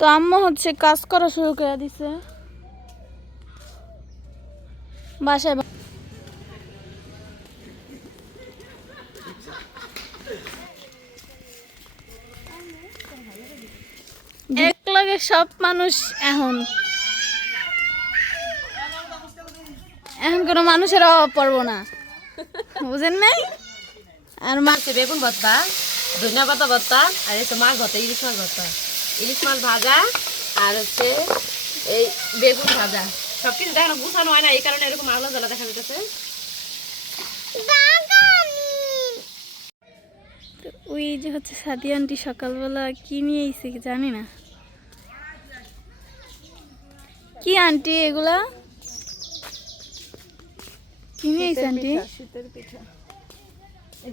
তো আম্মা হচ্ছে কাজ করা শুরু করে দিছে। বাসায় এক লাগে সব মানুষ এখন। এখন কোনো মানুষের অভাব পড়ব না। বুঝেন নাই? আর মা আছে বেগুন ভর্তা, ধনিয়া পাতা ভর্তা, আর হচ্ছে মাছ ভর্তা, ইলিশ মাছ ভর্তা। ইলিশ মাছ ভাজা আর হচ্ছে এই বেগুন ভাজা। সব কিছু দেখানো গুছানো হয় না এই কারণে এরকম আলো জ্বালা দেখা যেতেছে ওই যে হচ্ছে সাদি আন্টি সকালবেলা কি নিয়ে এসে কি জানি না। কি আন্টি এগুলা? কি নিয়ে এসে আন্টি? শীতের পিঠা। এই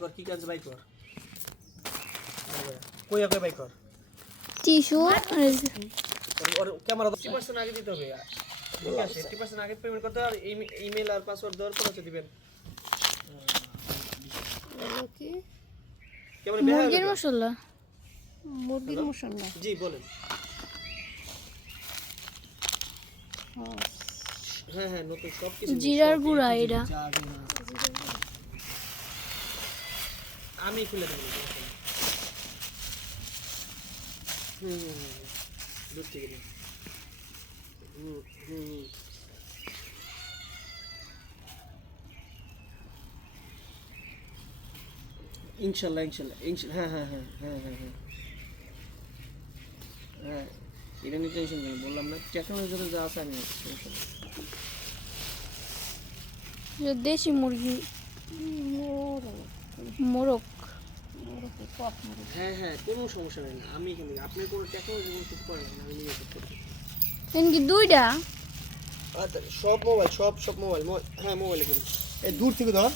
কর কি কাজ বাই কর কই আগে বাই কর টিস্যু। ওর ক্যামেরা ফিফটি পার্সেন্ট আগে দিতে হবে। ঠিক আছে ফিফটি পার্সেন্ট আগে পেমেন্ট করতে হবে ইমেল আর পাসওয়ার্ড দেওয়ার পর হচ্ছে দিবেন। কেমন মুরগির মশলা? মুরগির মশলা। জি বলেন। হ্যাঁ হ্যাঁ নতুন সব কিছু জিরার গুঁড়া এটা। আমি খুলে দেবো হুম হুম থেকে হুম হুম। ইনশাল্লাহ ইনশাল্লাহ ইনশাল্লাহ। হ্যাঁ হ্যাঁ হ্যাঁ হ্যাঁ হ্যাঁ হ্যাঁ। হ্যাঁ। এটা নিয়ে টেনশন নেই বললাম না টেকনোলজি যত যা আছে আমি দেশি মুরগি। মোরগ। হ্যাঁ হ্যাঁ কোনো সমস্যা নেই আমি এখানে আপনার কোনো টেকনোলজি কোনো কিছু করেন না আমি নিজে করতে পারি। এনকি দুইটা? আচ্ছা সব মোবাইল সব সব মোবাইল মোবাইল- হ্যাঁ মোবাইলে করুন এই দূর থেকে ধর।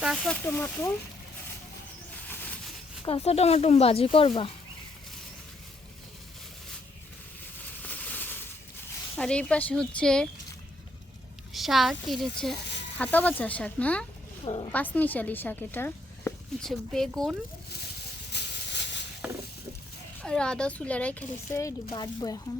কাঁচা টমেটো। কাঁচা টমেটো ভাজি করবা। আর এই পাশে হচ্ছে শাক এটা হচ্ছে হাতা বাঁচা শাক না? পাঁচমিশালি শাক এটা। হচ্ছে বেগুন আর আদা চুলারাই খেলেছে এটি বাটবো এখন।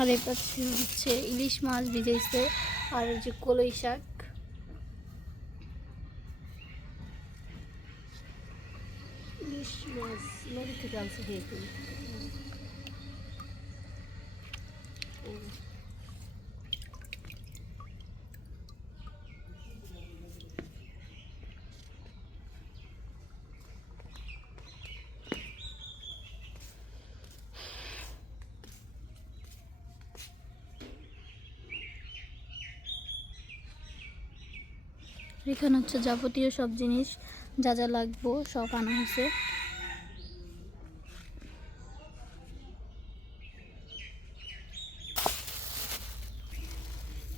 আর এই পাশে হচ্ছে ইলিশ মাছ ভিজেছে আর যে কলই শাক। ইলিশ মাছ নদী থেকে আনছে যেহেতু এখানে হচ্ছে যাবতীয় সব জিনিস, যা যা লাগবো সব আনা হয়েছে।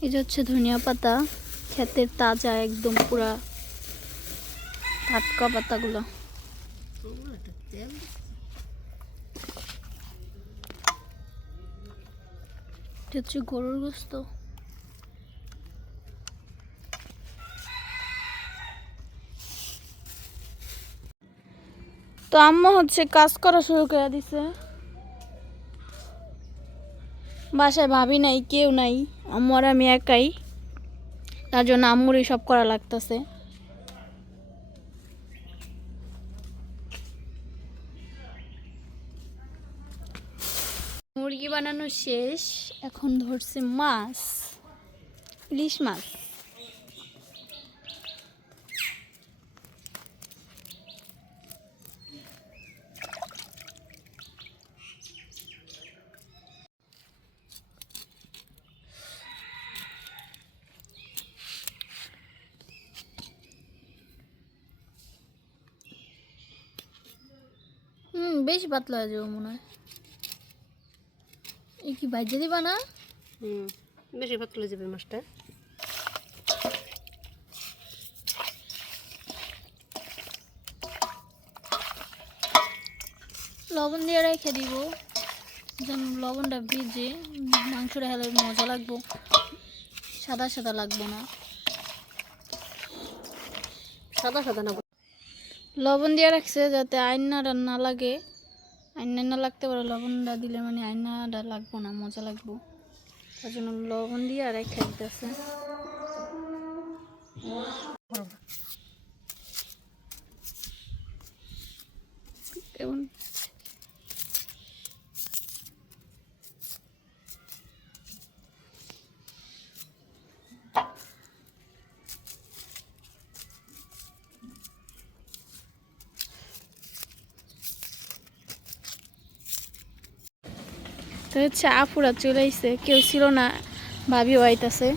এই যে হচ্ছে ধনিয়া পাতা, ক্ষেতের তাজা একদম পুরা টাটকা পাতাগুলো। এটা হচ্ছে গরুর গোস্ত। তো আম্মা হচ্ছে কাজ করা শুরু করে দিছে। বাসায় ভাবি নাই, কেউ নাই, আম্মু আর আমি একাই। তার জন্য আম্মুরই সব করা লাগতেছে। মুরগি বানানো শেষ, এখন ধরছে মাছ, ইলিশ মাছ হুম বেশ পাতলা হয়ে যাবে মনে হয়। এই কি ভাজ্যা দিবা না? হুম বেশি পাতলা যাবে মাছটা। লবণ দিয়ে রেখে দিব। যেন লবণটা ভিজে মাংসটা হেলে মজা লাগবো। সাদা সাদা লাগবো না। সাদা সাদা না। লবণ দিয়ে রাখছে যাতে আইনাটা না লাগে। আইনা না লাগতে পারে, লবণটা দিলে মানে আইনাটা লাগবো না, মজা লাগবো। তার জন্য লবণ দিয়ে আর এক দিতেছে এবং তো হচ্ছে আপুরা চলে আসছে কেউ ছিল না ভাবি আইতাছে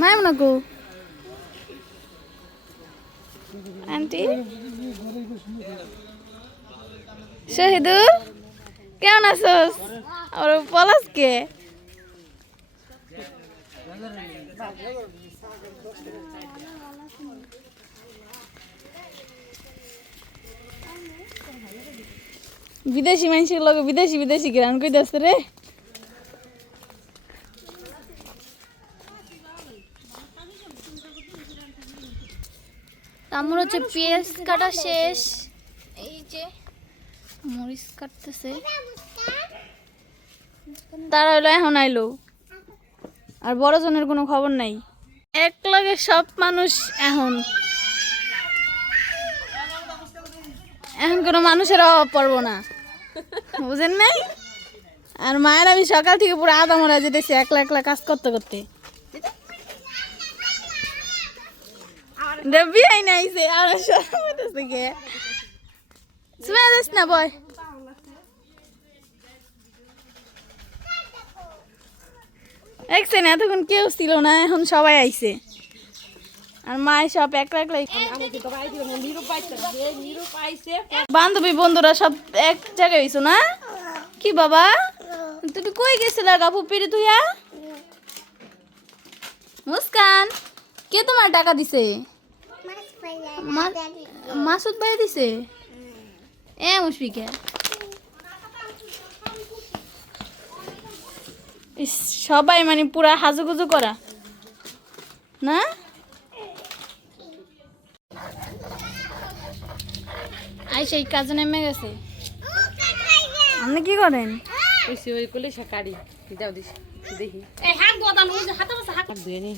মায় না গো আন্টি শহীদুল কেমন আছোস আর পলাশ কে বিদেশি মানুষের লগে বিদেশি বিদেশি গ্রান কই যাচ্ছে রে। আমার হচ্ছে পেঁয়াজ কাটা শেষ। এই যে মরিচ কাটতেছে। তারা হলো এখন আইলো। আর বড় জনের কোনো খবর নাই। এক লগে সব মানুষ এখন। এখন কোনো মানুষের অভাব পড়ব না। বুঝেন নাই? আর মায়ের আমি সকাল থেকে পুরো আদা মরা যেতেছি একলা একলা কাজ করতে করতে। এতক্ষণ কেউ ছিল না, এখন সবাই আইছে। আর মায় সব একলা একলাই। বান্ধবী বন্ধুরা সব এক জায়গায় হইছো না? কি বাবা? তুমি কই গেছিলে কাপু পেরে তুইয়া মুস্কান, কে তোমার টাকা দিছে? মাসুদ ভাই দিছে? এ মুশফিকা। সবাই মানে পুরা হাজুগুজু করা। না? আই সেই কাজে নেমে গেছে। আপনি কি করেন? ওই সে ওই করলে সকাড়ি দাও দিস দেখি। এই হাত গোদান ওই হাতে বসে হাত ধুয়ে নি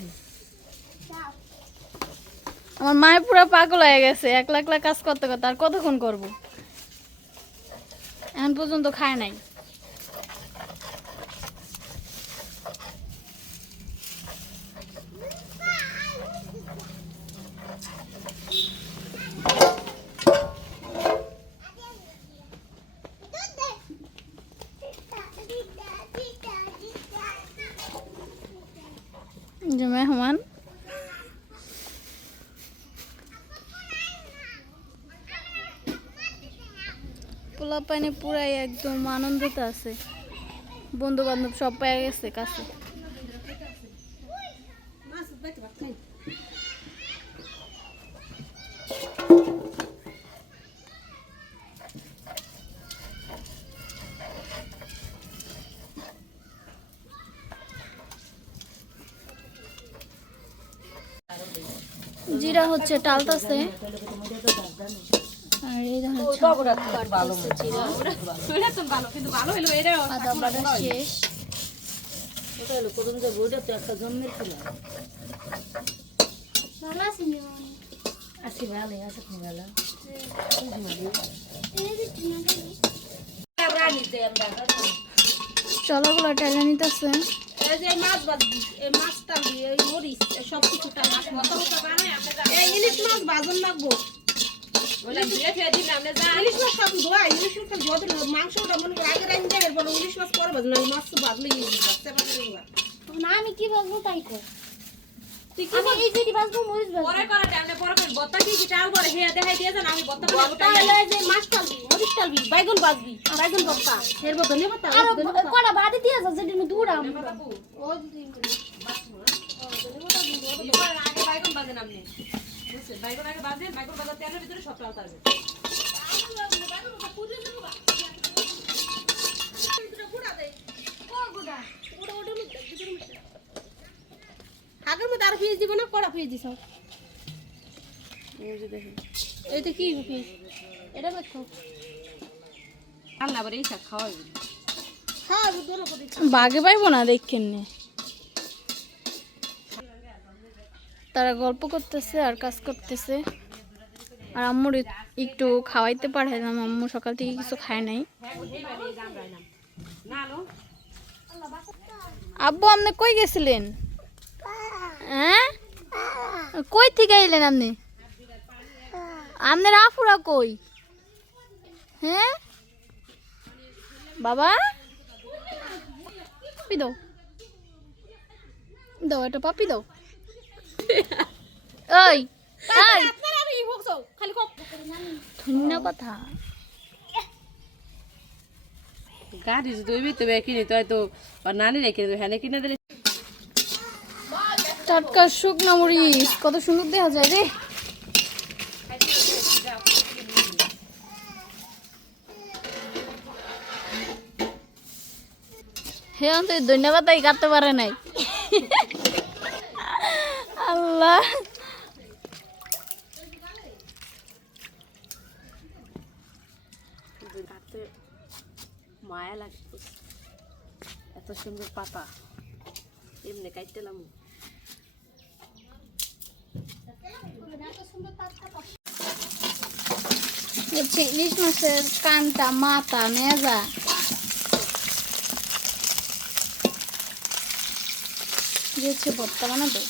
আমার মায়ের পুরো পাগল হয়ে গেছে একলা একলা কাজ করতে করতে আর কতক্ষণ করব? এখন পর্যন্ত খায় নাই যে মেহমান পাইনে পুরাই একদম আনন্দতে আছে। বন্ধু বান্ধব সব পেয়ে গেছে কাছে। জিরা হচ্ছে টালতাছে। আর এই ভালো ভালো। শেষ। চলাগুলো টেলে নিতেছে। এই যে মাছ ভাজবি এই মাছ মরিচ এই সব কিছু টানবি এই ইলিশ মাছ ভাজন লাগবো। ইলিশ মাছ সব ধোয়া ইলিশ মাছ খালি ধোয়া দিলে মাংসটা মনে করে আগে রাখি দেবে বলো ইলিশ মাছ পরে ভাজুন আমি মাছ তো ভাজলে ইলিশ মাছ চেপা করে না আমি কি বাজবো তাই কর। আমি এই বাজবো মরিচ বাজবো পরে করা টাইমে পরে করি বত্তা কি কি টাল করে হে দেখাই দিয়েছেন আমি বত্তা বত্তা যে মাছ টালবি মরিচ টালবি বাইগুন বাজবি বাইগুন বত্তা এর বদলে বত্তা আর কড়া বাড়ি দিয়ে যা যেটি দূর আম ও আগে বাইগন বাজেন আপনি বুঝছেন বাইগন আগে বাজেন বাইগন বাজার তেলের ভিতরে সব টাল থাকবে আগের মধ্যে আর দিব না? কড়া পিস দিছ? এইটা কি পিস এটা দেখো রান্না করে এই শাক খাওয়াবি। হ্যাঁ দুটো করে বাগে পাইবো না দেখেন নে তারা গল্প করতেছে আর কাজ করতেছে। আর আম্মুর একটু খাওয়াইতে পাঠাইলাম আম্মু সকাল থেকে কিছু খায় নাই। আব্বু, আপনি কই গেছিলেন? হ্যাঁ? কই থেকে আইলেন আপনি? আপনার আফুরা কই? হ্যাঁ? বাবা? দাও। দাও একটা পাপি দাও। ওই ওই। খালি কক ধন্য কথা। গাড়ি যদি কিনি তো হয়তো নানি রেখে দেবে হ্যাঁ কিনে দিলে। টাটকা শুকনো মরিচ কত সুন্দর দেখা যায় রে। হে ধন্যবাদ তাই কাটতে পারে নাই। আল্লাহ। মায়া লাগে এত সুন্দর পাতা। এমনি কাটতেলাম হচ্ছে ইলিশ মাছের কানটা মাথা মেজা। দিয়েছে ভর্তা বানাবে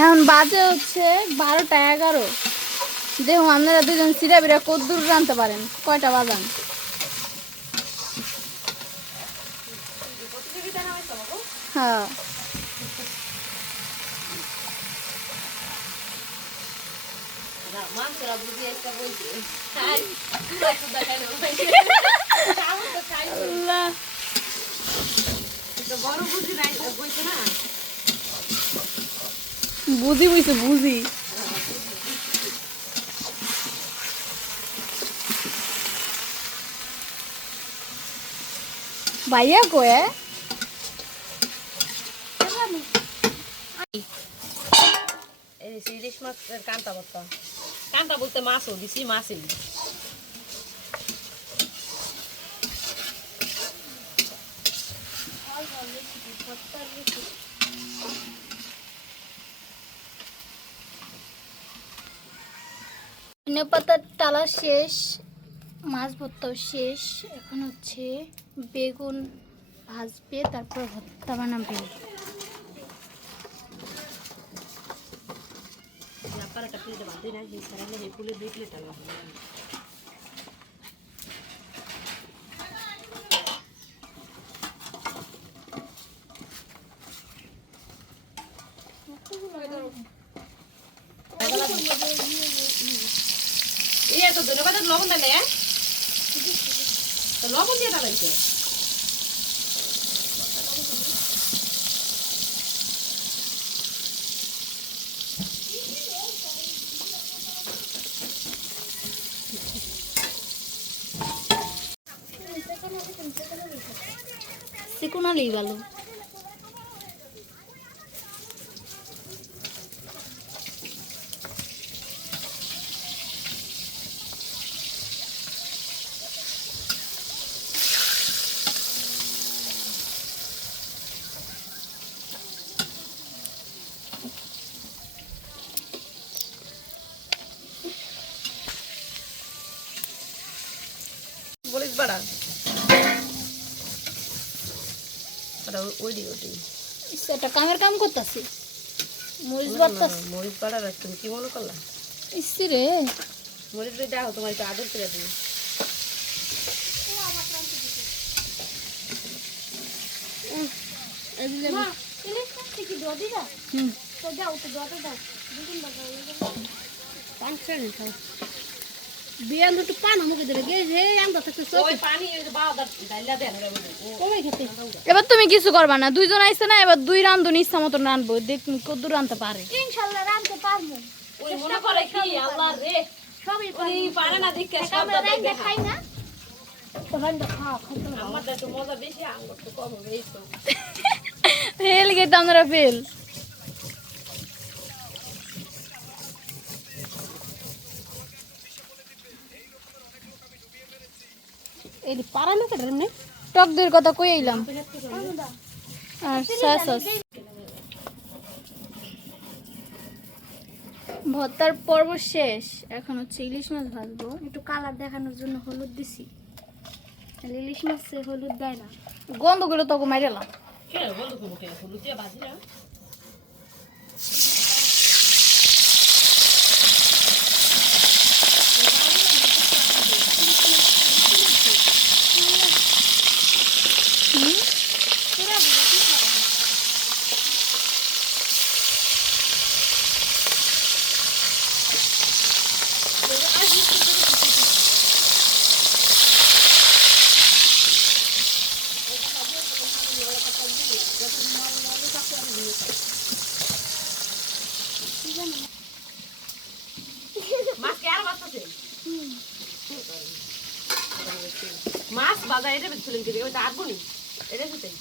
এখন বাজে হচ্ছে বারোটা এগারো। দেখুন আপনারা দুজন সিরা বিরা কদ্দুর জানতে পারেন। কয়টা বাজান? হ্যাঁ। বড় বুঝি নাই বইছে না। বুঝি বুঝছে বুঝি। ভাইয়া কয়ে? ইলিশ মাছ কান্তা ভর্তা। কান্তা বলতে মাছও দিছি মাছই ধনে পাতার টালা শেষ, মাছ ভর্তাও শেষ। এখন হচ্ছে বেগুন ভাজবে, তারপর ভর্তা বানাবে। আপনার একটা প্লেটে বাঁধি না সেই সারালে এই ফুলের দুই প্লেট আলাদা এই তো ধন্যবাদ লবণ দেয় তো লবণ দিয়ে ডালাইছে চিকুনালি ভালো বলিস বাড়া ওটা ওই দিকে ওটি এটা কামের কাম করতেছি ভর্তাছি মরিচ পাড়া রাখ তুমি কি মনে করলা? ইসি রে। মরিচ রে দাও তোমার একটু আদর করে দিই। হুম। বিয়ান দুটো পান আমাকে দিলে। গে হে আমরা থাকতে সব। ওই পানি ডাইলা দেন কমে খেতে? এবার তুমি কিছু করবা না দুইজন আইছে না এবার দুই রান্ধুন ইচ্ছা মতন রানবো দেখ কদ্দুর রানতে পারে। ইনশাআল্লাহ রানতে পারব। ওই মনে করে কি আল্লাহ রে। সবই পারে না দেখে সব আমরা রান্না খাই না। তো। মজা বেশি আঙ্গুর তো কম ফেল গেতে আমরা ফেল। এই পারা না কেটে রে টক দইয়ের কথা কই আইলাম। আর সস সস ভর্তার পর্ব শেষ। এখন হচ্ছে ইলিশ মাছ ভাজবো। একটু কালার দেখানোর জন্য হলুদ দিছি। ইলিশ মাছে হলুদ দেয় না। গন্ধ করে তোকে মাইরেলাম। করব হলুদ দিয়ে বাজি না মাছ কে আর বাঁচতেছে মাছ এটা বেঁচছিলেন ওইটা আটবো নি? এটা সেটাই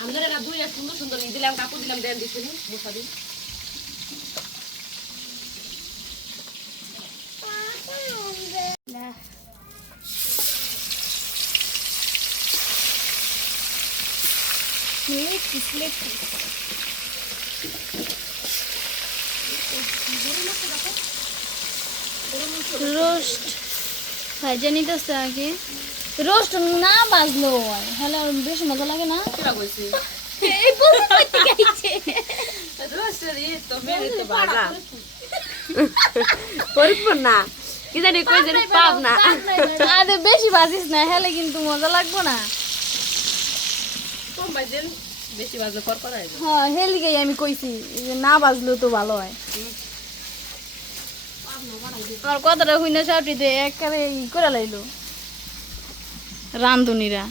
আমাদের দুই সুন্দর সুন্দর দিলাম কাপড় দিলাম দেন দিচ্ছি মশা দিন। রোস্ট। নিতেছে আগে রোস্ট না বাজলো তাহলে বেশ মজা লাগে না? কি জানি কই জানি পাব আরে বেশি বাজিস না হেলে কিন্তু মজা লাগবো না। কম বাজেন বেশি বাজে পর করাই হ্যাঁ হেলিকেই আমি কইছি যে না বাজলেও তো ভালো হয়। আমার কথাটা হুইনা সাউটিতে একেবারে ই করে লাইলো। রান্ধুনিরা।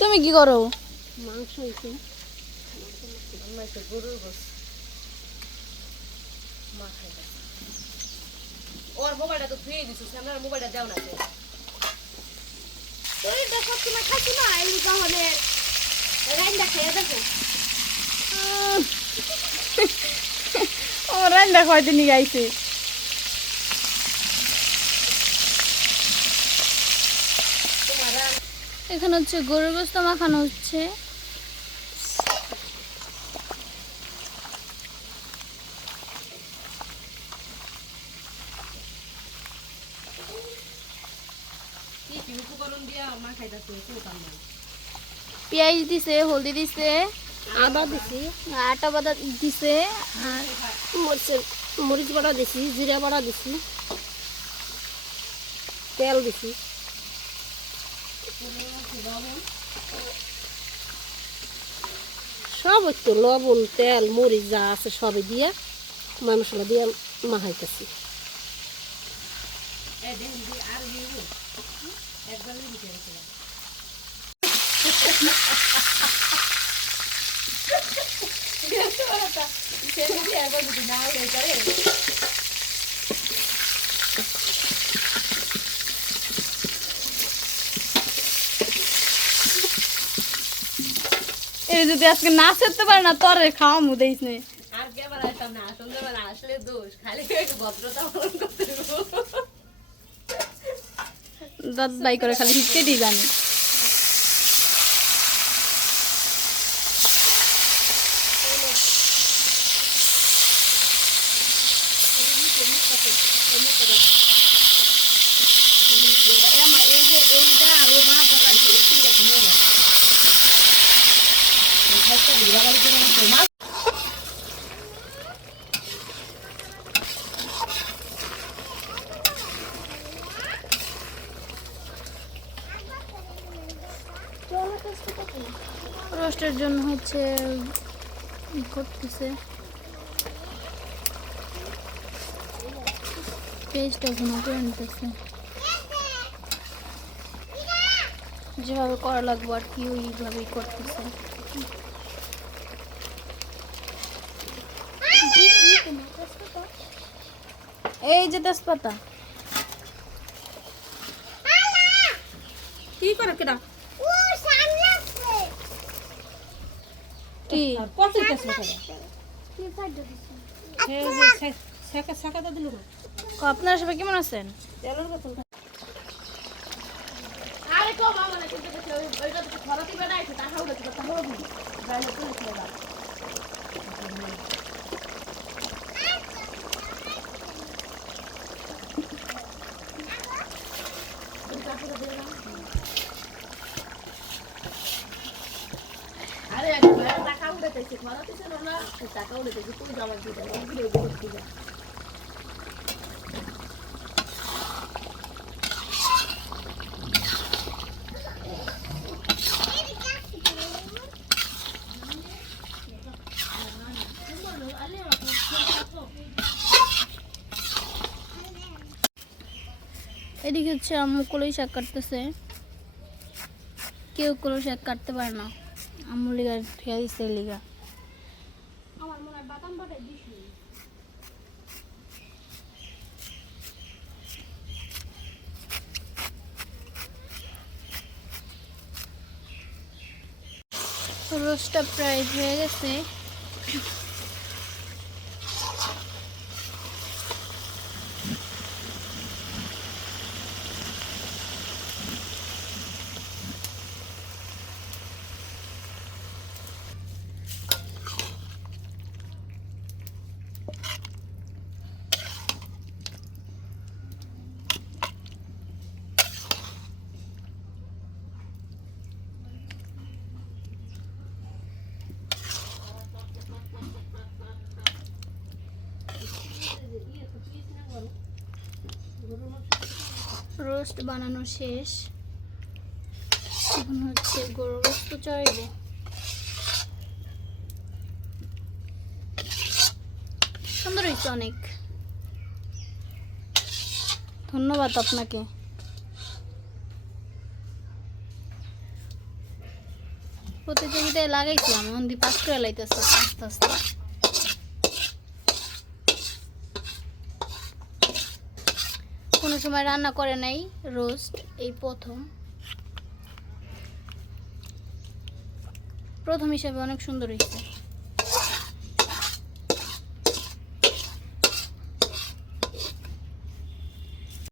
তুমি কি করো? মাংস হয়েছে গরুর গোস মা খাইবে ওর মোবাইলটা তো ফ্রি দিছিস আমার মোবাইলটা দাও না শরীরটা সবসময় খাচ্ছি না এই তাহলে রান্না খেয়ে দেখো। ও রান্না খাইতে নিয়ে গাইছে এখানে হচ্ছে গরুর গোস্ত মাখানো হচ্ছে কি কি উপকরণ দিয়া মা খাইতাছে কেউ কাম নাই পেঁয়াজ দিছে হলদি দিছে আদা দিছি আটা বাদা দিছে আর মরিচের মরিচ বাটা দিছি জিরা বাটা দিছি তেল দিছি। সব একটু লবণ তেল মরিচ যা আছে সবই দিয়া মা মশলা দিয়ে মাখাইতেছি এ দেখেন যে আর দিব একবার দিতে গেছে এই যদি আজকে না করতে পারে না, তরে খাওয়া মু দেইস নে। আর কে আসতাম না? মানে আসলে দোষ, খালি ভদ্রতা করতে দেবো দাদ বাই করে খালি হিটকেটি জানি রোস্টের জন্য হচ্ছে করতেছে। পেস্টটা যেভাবে করা লাগবে আর কি, ওইভাবেই করতেছে। এই যে তেজপাতা। কি করে কেডা? কি? কত না। আপনারা সবাই কেমন আছেন? তেলের আরে কো বাবা না কিন্তু ওইটা তো বেড়া আছে টাকা উঠেছে টাকা উঠেছে বাইরে তো লিখে দাও আরে একবার টাকা উঠেছে খরাতি এদিকে হচ্ছে আম্মু কলই শাক কাটতেছে। কেউ কলই শাক কাটতে পারে না। আম্মু লিগা খেয়ে দিচ্ছে লিগা আমার মনে হয় বাদাম বাটাই দিছি রোস্টটা প্রায় হয়ে গেছে রোস্ট বানানো শেষ। এখন হচ্ছে গরু রোস্ট চাইব সুন্দর হয়েছে অনেক। ধন্যবাদ আপনাকে। প্রতিযোগিতায় লাগাইছিলাম দিয়ে পাস করে লাইতেছে, আস্তে আস্তে কোনো সময় রান্না করে নাই রোস্ট এই প্রথম। প্রথম হিসাবে অনেক সুন্দর হয়েছে।